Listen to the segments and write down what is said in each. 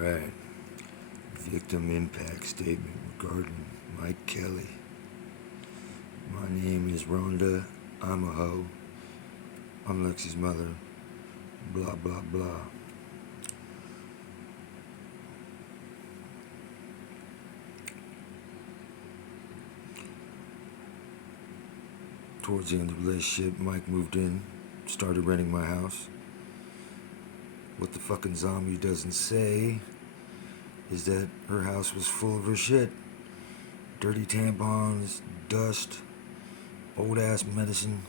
Alright. Victim impact statement regarding Mike Kelly. My name is Rhonda. I'm a hoe. I'm Lexi's mother. Blah, blah, blah. Towards the end of the relationship, Mike moved in, started renting my house. What the fucking zombie doesn't say is that her house was full of her shit. Dirty tampons, dust, old ass medicine,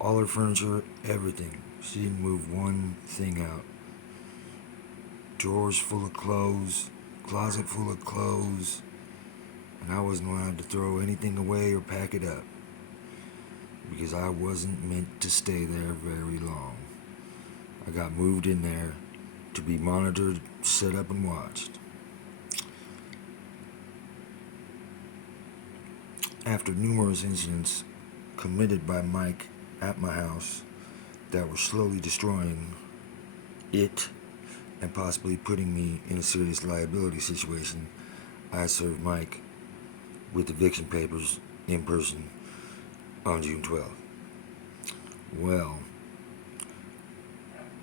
all her furniture, everything. She didn't move one thing out. Drawers full of clothes, closet full of clothes, and I wasn't allowed to throw anything away or pack it up because I wasn't meant to stay there very long. I got moved in there to be monitored, set up, and watched. After numerous incidents committed by Mike at my house that were slowly destroying it and possibly putting me in a serious liability situation, I served Mike with eviction papers in person on June 12th. Well,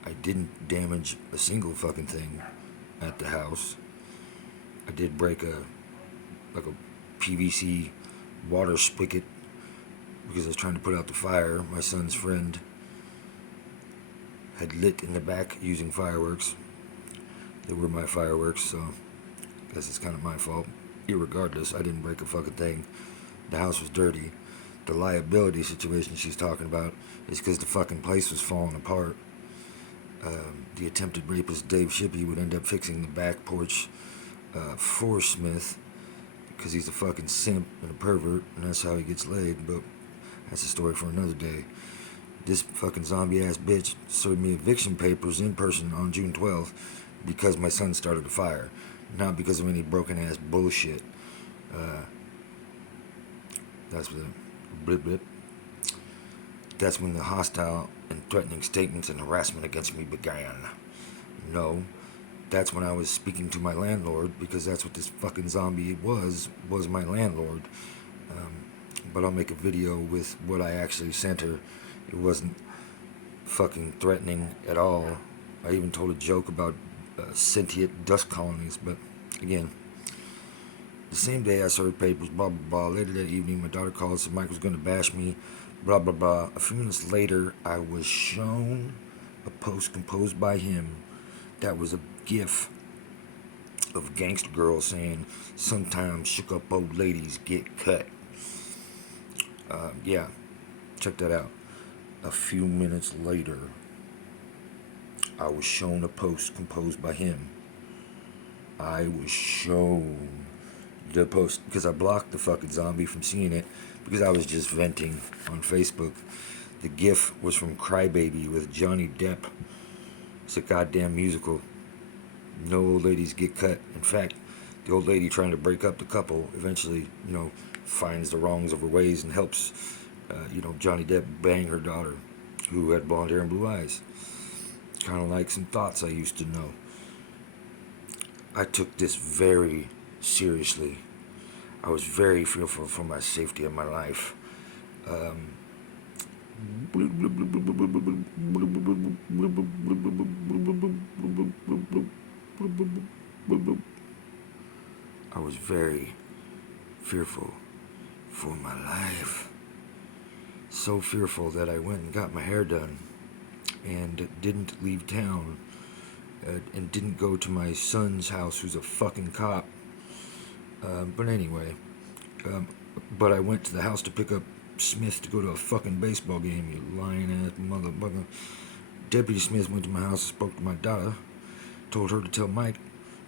I didn't damage a single fucking thing at the house. I did break a PVC water spigot because I was trying to put out the fire. My son's friend had lit in the back using fireworks. They were my fireworks, so I guess it's kind of my fault. Irregardless, I didn't break a fucking thing. The house was dirty. The liability situation she's talking about is because the fucking place was falling apart. The attempted rapist Dave Shippey would end up fixing the back porch for Smith because he's a fucking simp and a pervert, and that's how he gets laid, but that's a story for another day. This fucking zombie ass bitch served me eviction papers in person on June 12th because my son started a fire, not because of any broken ass bullshit. That's what blip blip. That's when the hostile and threatening statements and harassment against me began. No, that's when I was speaking to my landlord, because that's what this fucking zombie was my landlord. But I'll make a video with what I actually sent her. It wasn't fucking threatening at all. I even told a joke about sentient dust colonies, but again, the same day I served papers, blah, blah, blah. Later that evening, my daughter called, said Mike was going to bash me, blah, blah, blah. A few minutes later, I was shown a post composed by him that was a gif of a gangster girl saying, "Sometimes shook up old ladies get cut." Yeah, check that out. A few minutes later, I was shown a post composed by him. I was shown the post because I blocked the fucking zombie from seeing it because I was just venting on Facebook. The gif was from Crybaby with Johnny Depp. It's a goddamn musical. No old ladies get cut. In fact, the old lady trying to break up the couple eventually, finds the wrongs of her ways and helps, Johnny Depp bang her daughter, who had blonde hair and blue eyes. Kind of like some thoughts I used to know. I took this very seriously. I was very fearful for my safety and my life. I was very fearful for my life. So fearful that I went and got my hair done and didn't leave town and didn't go to my son's house, who's a fucking cop. But anyway, but I went to the house to pick up Smith to go to a fucking baseball game, you lying ass motherfucker. Deputy Smith went to my house and spoke to my daughter, told her to tell Mike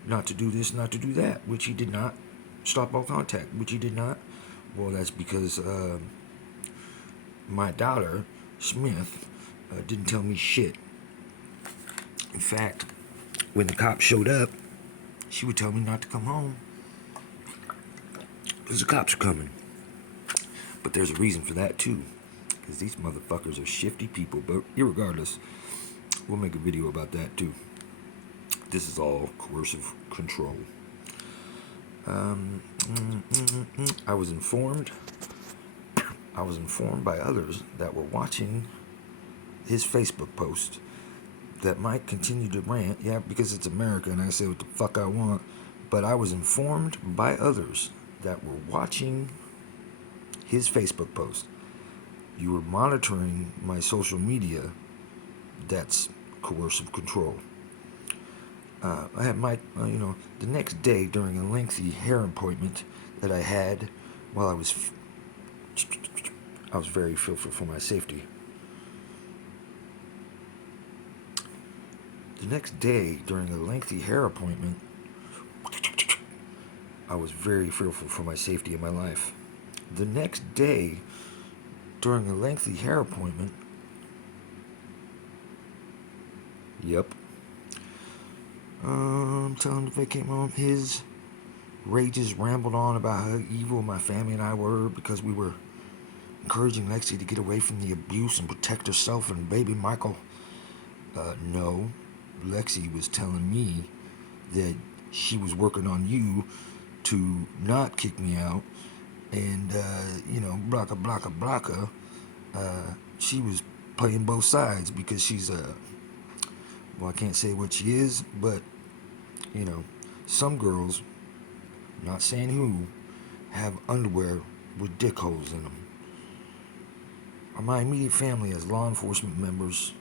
not to do this, not to do that, which he did not. Stop all contact, which he did not. Well, that's because my daughter, Smith, didn't tell me shit. In fact, when the cops showed up, she would tell me not to come home because the cops are coming. But there's a reason for that too, because these motherfuckers are shifty people. But irregardless, we'll make a video about that too. This is all coercive control. I was informed. I was informed by others that were watching his Facebook post that might continue to rant. Yeah, because it's America and I say what the fuck I want. But I was informed by others that were watching his Facebook post. You were monitoring my social media. That's coercive control. I had the next day during a lengthy hair appointment that I had while I was very fearful for my safety. The next day during a lengthy hair appointment, I was very fearful for my safety and my life. The next day during a lengthy hair appointment, yep, telling him to vacate my home. His rages rambled on about how evil my family and I were because we were encouraging Lexi to get away from the abuse and protect herself and baby Michael. No, Lexi was telling me that she was working on you to not kick me out, and blocka blocka blocka. She was playing both sides because she's I can't say what she is, but some girls, not saying who, have underwear with dick holes in them. My immediate family as law enforcement members.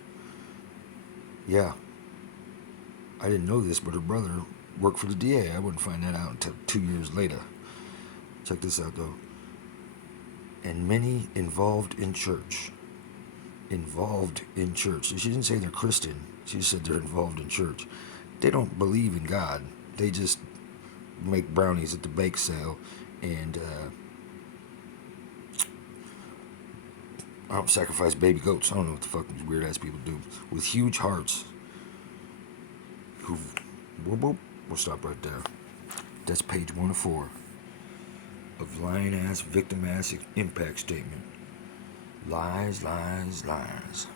Yeah, I didn't know this, but her brother worked for the DA. I wouldn't find that out until 2 years later. Check this out, though. And many involved in church. Involved in church. She didn't say they're Christian. She just said they're involved in church. They don't believe in God. They just make brownies at the bake sale and I don't sacrifice baby goats. I don't know what the fuck these weird ass people do with huge hearts. Who, we'll stop right there. That's page 104 of lying ass, victim ass impact statement. Lies, lies, lies.